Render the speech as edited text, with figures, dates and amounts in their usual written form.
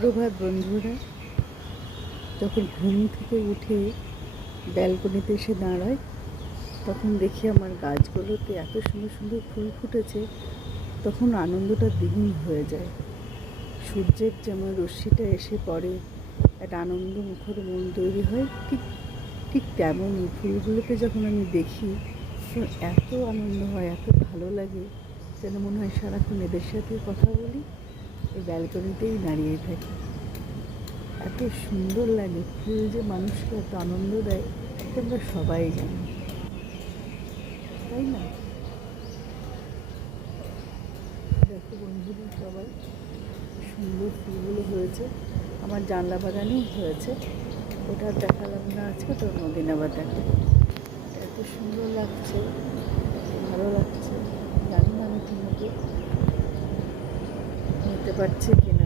সুপ্রভাত বন্ধুরা। যখন ঘুম থেকে উঠে ব্যালকনিতে এসে দাঁড়াই, তখন দেখি আমার গাছগুলোতে এত সুন্দর সুন্দর ফুল ফুটেছে। তখন আনন্দটা দ্বিগুণ হয়ে যায়। সূর্যের যেমন রশ্মিটা এসে পড়ে, একটা আনন্দ মুখর মন তৈরি হয়, ঠিক ঠিক তেমনই ফুলগুলোকে যখন আমি দেখি তখন এত আনন্দ হয়, এত ভালো লাগে, যেন মনে হয় সারাক্ষণ এদের সাথে কথা বলি, এই ব্যালকনিতেই দাঁড়িয়ে থাকি। এত সুন্দর লাগে। ফুল যে মানুষকে এত আনন্দ দেয় এটা আমরা সবাই জানি, তাই না? দেখো বন্ধুরা, সবাই সুন্দর ফুলগুলো হয়েছে। আমার জানলা বাগানেও হয়েছে, ওটা দেখালাম না আজকে, তোর মদিন আবার দেখো। এত সুন্দর লাগছে, ভালো লাগছে। জানি না আমি তোমাকে নিতে পারছি কিনা।